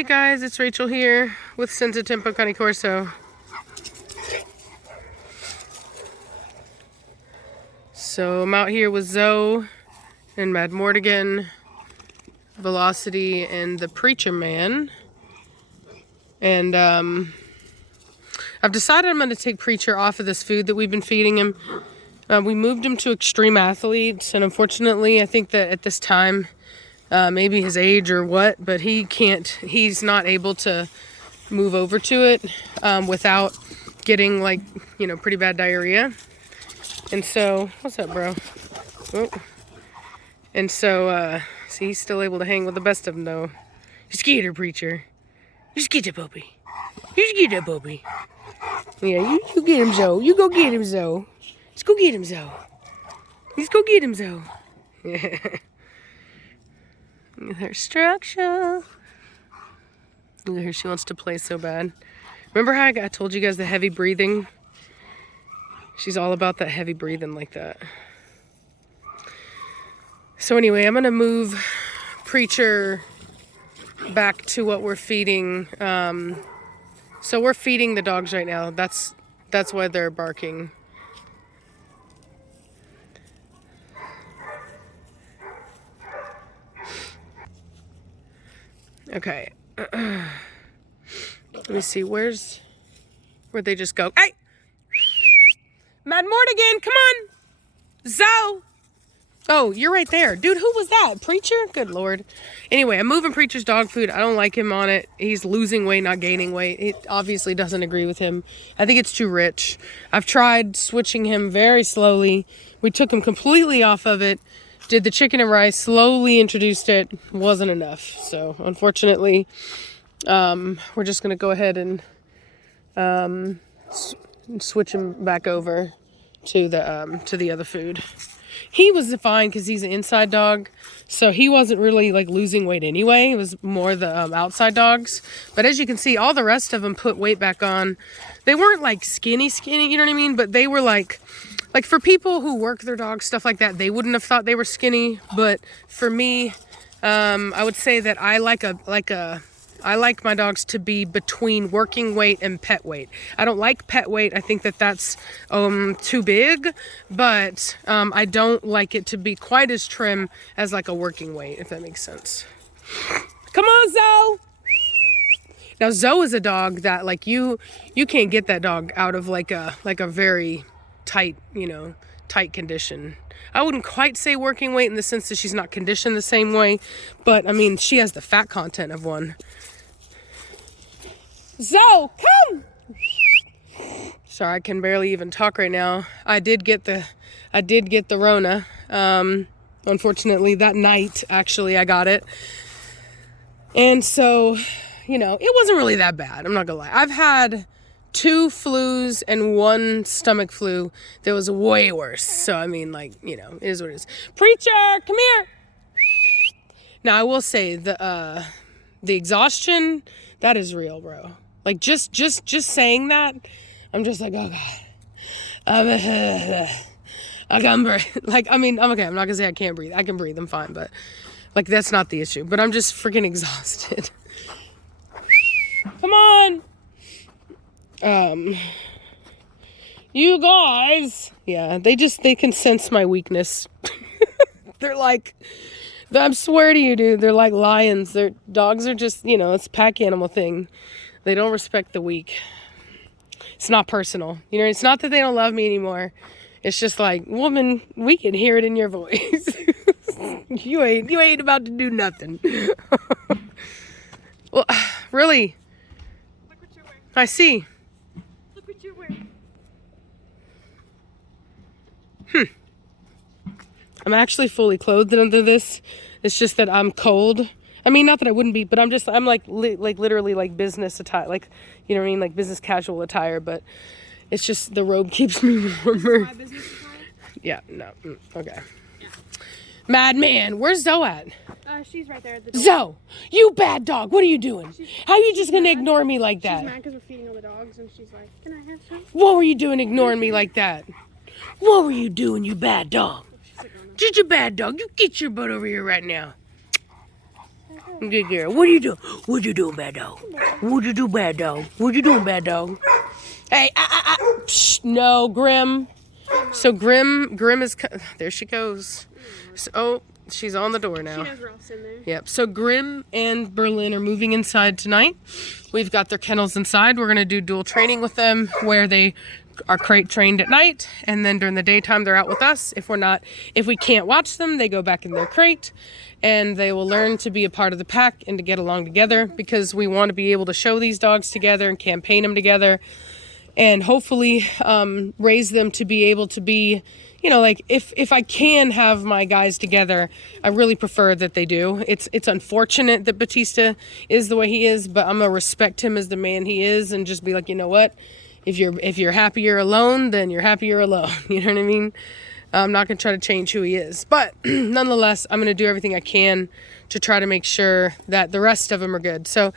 Hey guys, it's Rachel here with Senza Tempo Cane Corso. So I'm out here with Zoe and Mad Mortigan, Velocity, and the Preacher Man. And I've decided I'm going to take Preacher off of this food that we've been feeding him. We moved him to Extreme Athletes, and unfortunately I think that at this time, maybe his age or what, but he's not able to move over to it without getting like, pretty bad diarrhea. And so, what's up, bro? Oh. And so, see, he's still able to hang with the best of them, though. Just get her, Preacher. Just get the puppy. Just get that puppy. Yeah, you get him, Zoe. You go get him, Zoe. Let's go get him, Zoe. Let's go get him, Zoe. Yeah. Look at her structure. Look at her, she wants to play so bad. Remember how I told you guys the heavy breathing? She's all about that heavy breathing like that. So anyway, I'm gonna move Preacher back to what we're feeding. So we're feeding the dogs right now. That's why they're barking. Okay. Let me see. Where'd they just go? Hey! Mad Mortigan, come on! Zoe! Oh, you're right there. Dude, who was that? Preacher? Good Lord. Anyway, I'm moving Preacher's dog food. I don't like him on it. He's losing weight, not gaining weight. It obviously doesn't agree with him. I think it's too rich. I've tried switching him very slowly. We took him completely off of it. Did the chicken and rice, slowly introduced it, wasn't enough. So unfortunately, we're just gonna go ahead and switch him back over to the other food. He was fine because he's an inside dog, so he wasn't really like losing weight anyway. It was more the outside dogs. But as you can see, all the rest of them put weight back on. They weren't like skinny, you know what I mean? But they were like for people who work their dogs, stuff like that, they wouldn't have thought they were skinny. But for me, I would say that I like my dogs to be between working weight and pet weight. I don't like pet weight. I think that that's too big, but I don't like it to be quite as trim as like a working weight, if that makes sense. Come on, Zoe. Now Zoe is a dog that like you can't get that dog out of like a very tight condition. I wouldn't quite say working weight in the sense that she's not conditioned the same way, but I mean, she has the fat content of one. Zoe, come! Sorry, I can barely even talk right now. I did get the Rona. Unfortunately, that night, actually, I got it. And so, it wasn't really that bad. I'm not gonna lie. I've had 2 flus and 1 stomach flu that was way worse. So, I mean, it is what it is. Preacher, come here! Now, I will say, the exhaustion, that is real, bro. Like, just saying that, I'm just like, oh, God. I can't breathe. Like, I mean, I'm okay. I'm not gonna say I can't breathe. I can breathe. I'm fine. But, like, that's not the issue. But I'm just freaking exhausted. Come on! You guys. Yeah, they can sense my weakness. They're like, I swear to you, dude, they're like lions. Dogs are just, it's a pack animal thing. They don't respect the weak. It's not personal. It's not that they don't love me anymore. It's just like, woman, we can hear it in your voice. You ain't about to do nothing. Well, really? Look what you're wearing. I see. Look what you're wearing. I'm actually fully clothed under this. It's just that I'm cold. I mean, not that I wouldn't be, but I'm like literally like business attire, like, you know what I mean? Like business casual attire, but it's just the robe keeps me warmer. My business attire? Yeah, no. Okay. Yeah. Madman, where's Zoe at? She's right there at the door. Zoe, you bad dog. What are you doing? How are you just going to ignore me like that? She's mad because we're feeding all the dogs, and she's like, can I have some? What were you doing ignoring me like that? What were you doing, you bad dog? Just a bad dog. You get your butt over here right now. Good girl. What are you doing? What you doing, bad dog? What you do, bad dog? What you doing, bad dog? Hey, Psh, no, Grim. So Grim is, there she goes. So, oh, she's on the door now. She knows Ralph's in there. Yep. So Grim and Berlin are moving inside tonight. We've got their kennels inside. We're going to do dual training with them where they are crate trained at night, and then during the daytime they're out with us. If we can't watch them, they go back in their crate, and they will learn to be a part of the pack and to get along together, because we want to be able to show these dogs together and campaign them together, and hopefully raise them to be able to be, you know, like if I can have my guys together, I really prefer that they do. It's unfortunate that Batista is the way he is, but I'm gonna respect him as the man he is and just be like, you know what? If you're happier alone, then you're happier alone. You know what I mean? I'm not going to try to change who he is. But nonetheless, I'm going to do everything I can to try to make sure that the rest of them are good. So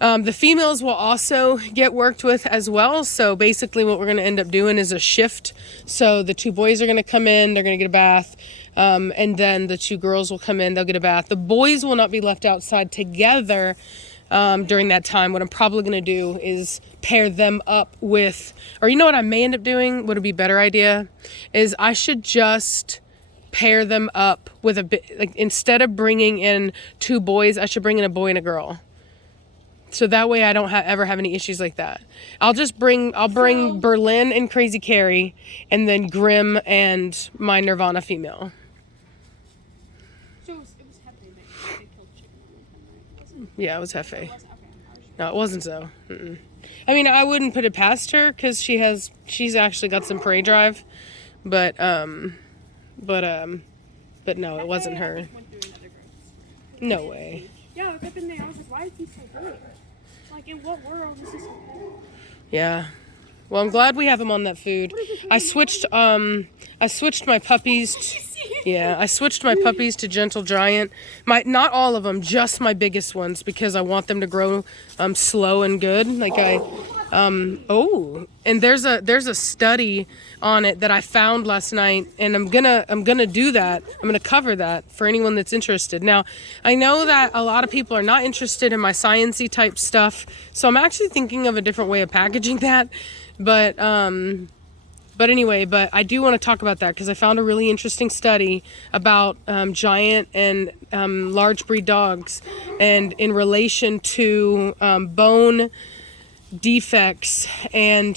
the females will also get worked with as well. So basically what we're going to end up doing is a shift. So the 2 boys are going to come in. They're going to get a bath. And then the 2 girls will come in. They'll get a bath. The boys will not be left outside together during that time. What I'm probably going to do is pair them up with, or you know what I may end up doing, would be a better idea, is I should just pair them up with a bit, like instead of bringing in 2 boys, I should bring in a boy and a girl. So that way I don't ever have any issues like that. I'll bring Berlin and Crazy Carrie, and then Grim and my Nirvana female. So it was Hefe that they killed chicken on, right? Yeah, it was Hefe. Okay. No, it wasn't so. Mm-mm. I mean, I wouldn't put it past her because she's actually got some prey drive, but no, it wasn't her. I think went through another growth. No way. Yeah, I was up in there. I was like, why is he so big? Like, in what world is this so big? Yeah. Well, I'm glad we have him on that food. I switched my puppies. I switched my puppies to Gentle Giant. Not all of them, just my biggest ones, because I want them to grow slow and good. And there's a study on it that I found last night, and I'm gonna do that. I'm gonna cover that for anyone that's interested. Now, I know that a lot of people are not interested in my science-y type stuff, so I'm actually thinking of a different way of packaging that. But anyway, I do want to talk about that because I found a really interesting study about giant and large breed dogs, and in relation to bone defects and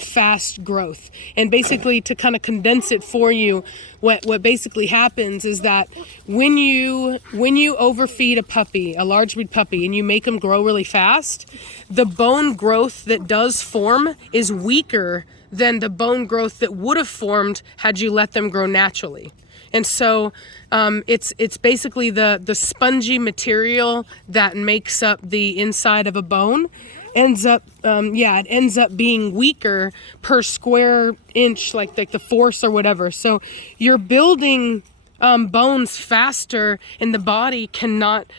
fast growth. And basically, to kind of condense it for you, what basically happens is that when you overfeed a puppy, a large breed puppy, and you make them grow really fast, the bone growth that does form is weaker than the bone growth that would have formed had you let them grow naturally. And so it's basically the spongy material that makes up the inside of a bone ends up being weaker per square inch, like the force or whatever. So you're building bones faster, and the body cannot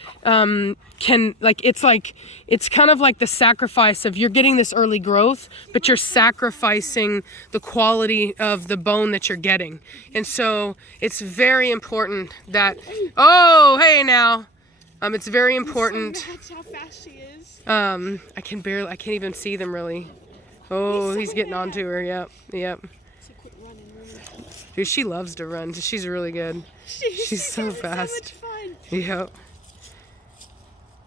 it's kind of like the sacrifice of, you're getting this early growth, but you're sacrificing the quality of the bone that you're getting. And so it's very important that, oh, hey now, it's very important. That's how fast she is. I can't even see them really. Oh, he's getting onto her. Yep. So quit running. Dude, she loves to run. She's really good. She's so fast. So much fun. Yep.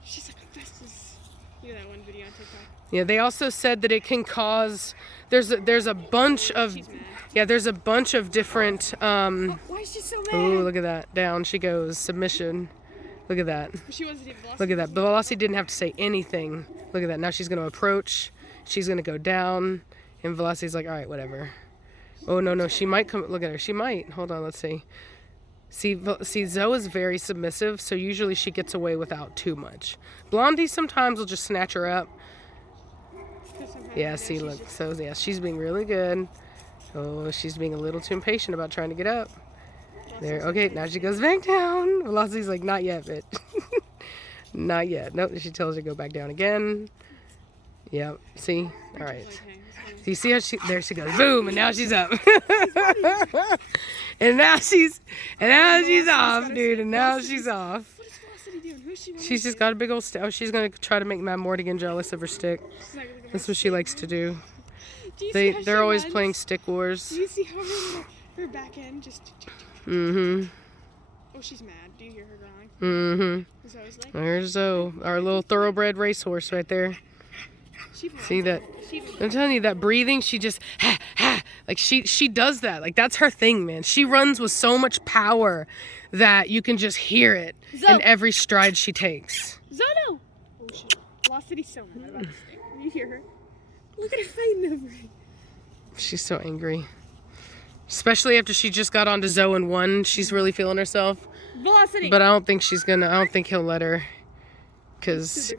She's like the fastest. You know that one video on TikTok? Yeah, they also said that it can cause, there's a bunch of, She's mad. yeah, there's a bunch of different, Why is she so mad? oh, look at that. Down she goes. Submission. Look at that. She wants to do velocity. Look at that. Velocity didn't have to say anything. Look at that. Now she's going to approach. She's going to go down. And Velocity's like, all right, whatever. Oh, no. She might come. Look at her. She might. Hold on. Let's see. See, Zoe is very submissive, so usually she gets away without too much. Blondie sometimes will just snatch her up. Yeah, see, look. So, yeah, she's being really good. Oh, she's being a little too impatient about trying to get up. There. Okay, now she goes back down. Velocity's like, not yet, bitch. Not yet. Nope, she tells her to go back down again. Yep. See? All right. So you see how there she goes. Boom, and now she's up. and now she's off, dude. And now she's off. What is Velocity doing? doing? Who's she? She's just got a big old stick. Oh, she's gonna try to make Matt Mortigan jealous of her stick. That's what she likes to do. They're always playing stick wars. Do you see how her back end just? Mm-hmm. Oh, she's mad. Do you hear her growling? Mm-hmm. Zoe's like. There's Zoe, our little thoroughbred racehorse right there. See that? I'm telling you, that breathing, she just ha ha, like she does that. Like that's her thing, man. She runs with so much power that you can just hear it in every stride she takes. Zono! Oh shit. Lost City's so mad about this thing. You hear her? Look at her fighting over it. She's so angry. Especially after she just got onto Zoe and won. She's really feeling herself. Velocity! But I don't think he'll let her. Because,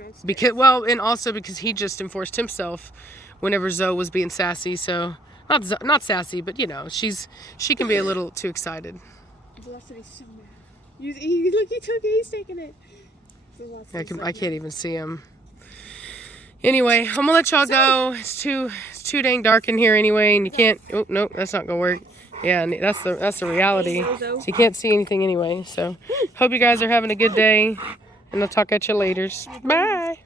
well, and also because he just enforced himself whenever Zoe was being sassy. So, not sassy, but you know, she can be a little too excited. Velocity's so mad. Look, he took it. He's taking it. I can't even see him. Anyway, I'm gonna let y'all go. It's too dang dark in here anyway, and you can't. Oh no, that's not gonna work. Yeah, and that's the reality. So you can't see anything anyway. So, hope you guys are having a good day. And I'll talk at you later. Bye.